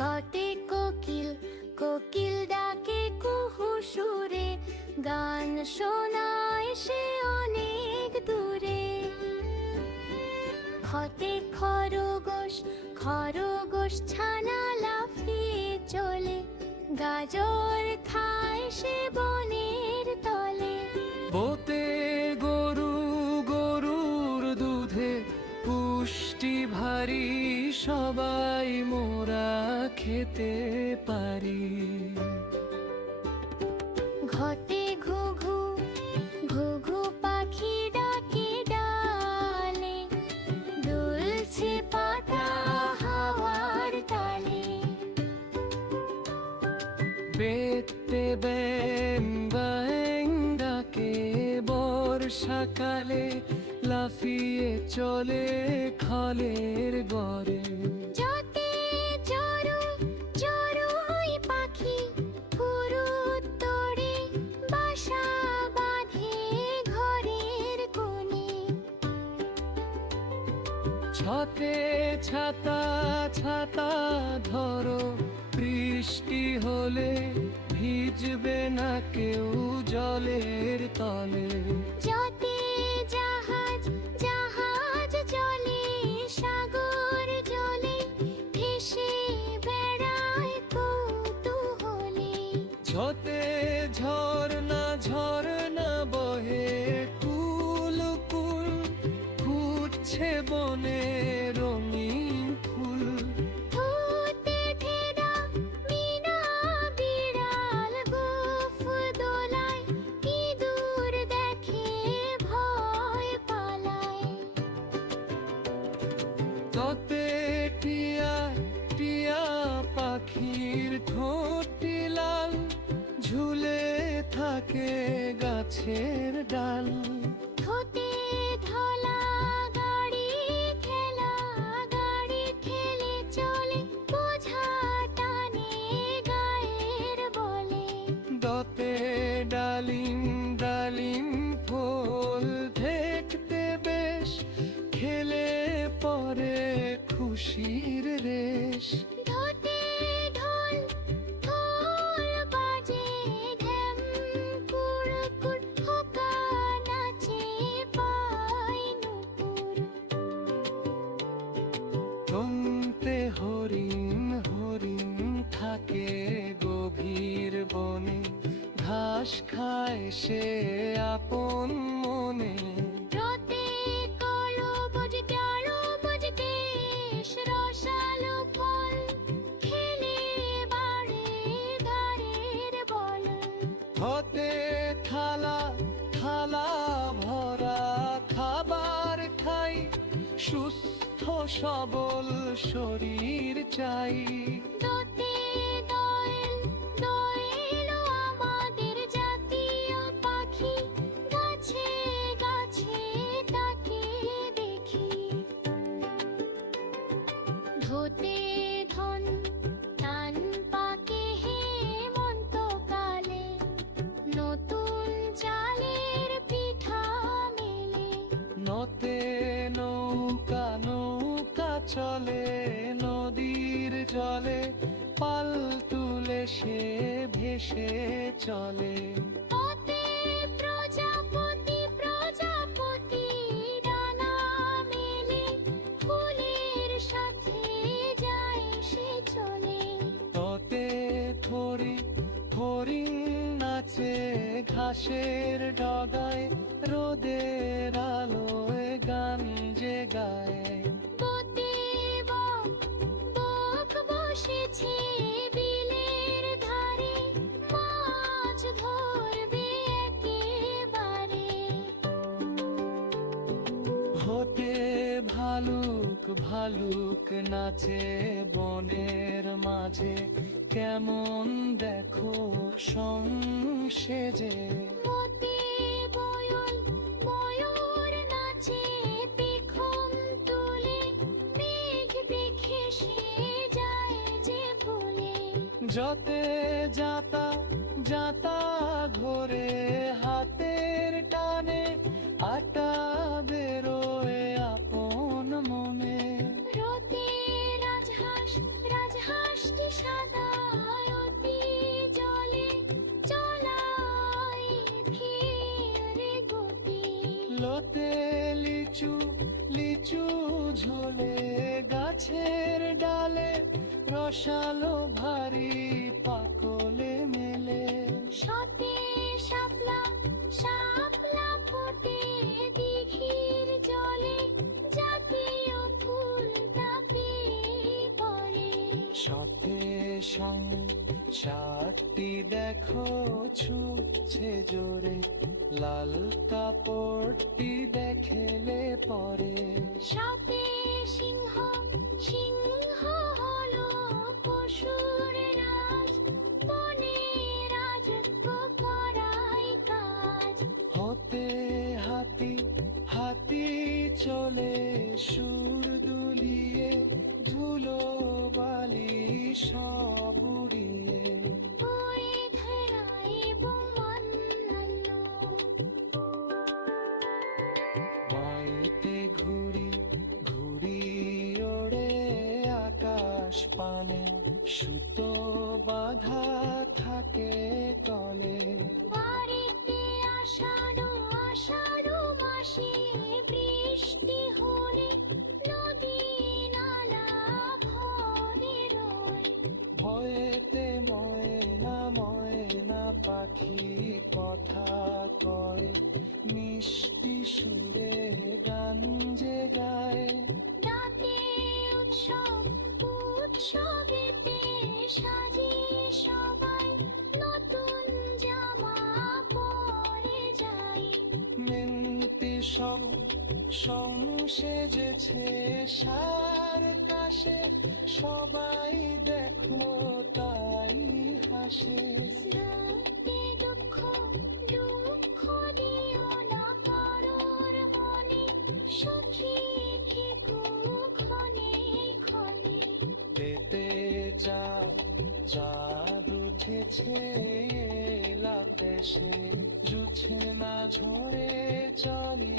কাটে কোকিল, কোকিল ডাকে কুহু সুরে, গান শোনায় সে অনেক দূরে। ঘটে খরগোশ, খরগোশ ছানা লাফিয়ে চলে, গাজর খায় সে বনের তলে। বোতে গরু, গরুর দুধে পুষ্টি ভারী, সবাই মোরা খেতে পারি। ঘটে ঘুঘু, ঘুঘু পাখি ডাকে ডালে, দুলছে পাতা হাওয়ার তালে। বেতে ব্যাং ব্যাং ডাকে বর্ষাকালে, লাফিয়ে চলে খালের গড়ে। যতে চড়ুই, চড়ুই পাখি ফুরুত তোড়ে, বাসা বাঁধে ঘরের কোণে। ছাতে ছাতা, ছাতা ধরো, বৃষ্টি হলে ভিজবে না কেউ জলের তলে। যতে জাহাজ, জাহাজ চলে সাগর জলে, ভেসে বেড়ায় কৌতূহলে। যতে ঝর্ণা, ঝর্ণা বহে কুল কুল, ফুটছে বনে রঙিন ফুল। ধুতে ঠেলা মিনা বিড়াল গোফ দোলায়, ইঁদুর দেখে ভয় পালায়। ততে টিয়া, টিয়া পাখির ঠোঁটটি লাল, ঝুলে থাকে গাছের ডাল। ধুতে ধলা গাড়ি ঠেলা, গাড়ি ঠেলে চলে, বোঝা টানে গায়ের বলে। দতে ডালিম, ডালিম ফুল দেখতে বেশ, খেলে পরে খুশির রেশ। ধুতে ঢোল, ঢোল বাজে ঢ্যাম কুড়কুড়, খোকা নাচে পায় নুপুর। তন্তে হরিণ, হরিণ থাকে গভীর বনে, ঘাস খায় সে আপন মনে। রতে কলবজ, ডালবজ দেশ, রসালো ফল খেলে বাড়ে ধারের বল। হতে থালা, থালা ভরা খাবার খাই, সুস্থ সবল শরীর চাই। দোতে দোয়েল, দোয়েল আমাদের জাতীয় পাখি, গাছে গাছে তাকে দেখি। ধোতে ধন, তান পাকে হেমন্তকালে, নতুন চালের পিঠা মেলে। নতে নৌকা, নৌকা চলে নদীর জলে, পাল তুলে সে ভেসে চলে। পথে প্রজাপতি, প্রজাপতি ডানা মেলে, ফুলের সাথে যায় সে চলে। ততে থরি, হরিণ নাচে ঘাসের ডগায়, রোদের আলোয় গান যে গায়। পথে বক, বক বসেছে বিলের ধারে, মাছ ধরবে একেবারে। হতে ভালুক, ভালুক নাচে বনের মাঝে, কেমন দেখো সং সেজে। মতে বয়ল, ময়ূর নাচে পেখম তুলে, মেঘ দেখে সে যায় যে ভুলে। যতে যাতা, যাতা ঘোরে হাতের টানে, আটা বেরোয় আপন মনে। রতে রাজহাঁস, রাজহাঁস বৃষ্টি সাদা অতি জলে চলাই ধীরে গতি লোতে লিচু লিচু ঝোলে গাছের ডালে রসালো ভারী পাকলে মেলে সতে শাপলা শাপলা ফোটে দিঘির জলে জাতীয় ফুল তাপে পড়ে সাথে সঙ্গে সাতটি দেখো ছুটছে জোরে লাল কাপড়টি দেখেলে পরে সাথে সিংহ সিংহ হলো পশুর রাজ বনে রাজত্ব করাই কাজ হতে হাতি হাতি চলে সুর দুলিয়ে ধুলো বালি সব উড়িয়ে বয়ে ধরাই অন্যান্য বাড়িতে ঘুরি ঘুরি ওড়ে আকাশ পানে সুতো বাঁধা থাকে তলে বাড়িতে আষাঢ় আষাঢ় মাসে বৃষ্টি হলে নদী নালা ভরে রয় ভয়েতে ময়না পাখি কথা কয় মিষ্টি সুরে গান যে গায় রাতে উৎসব উৎসবেতে সাজিয়ে সবাই নতুন জামা পরে যায় মেন্তি সব সেজেছে সার কাশে সবাই দেখো তাই হাসে স্রোতে দুঃখ দুঃখ দিও না কারোর মনে সখী থেকো ক্ষণে ক্ষণে পেতে চাঁদ উঠেছে এলাতে সে জুছে না ঝরে চলি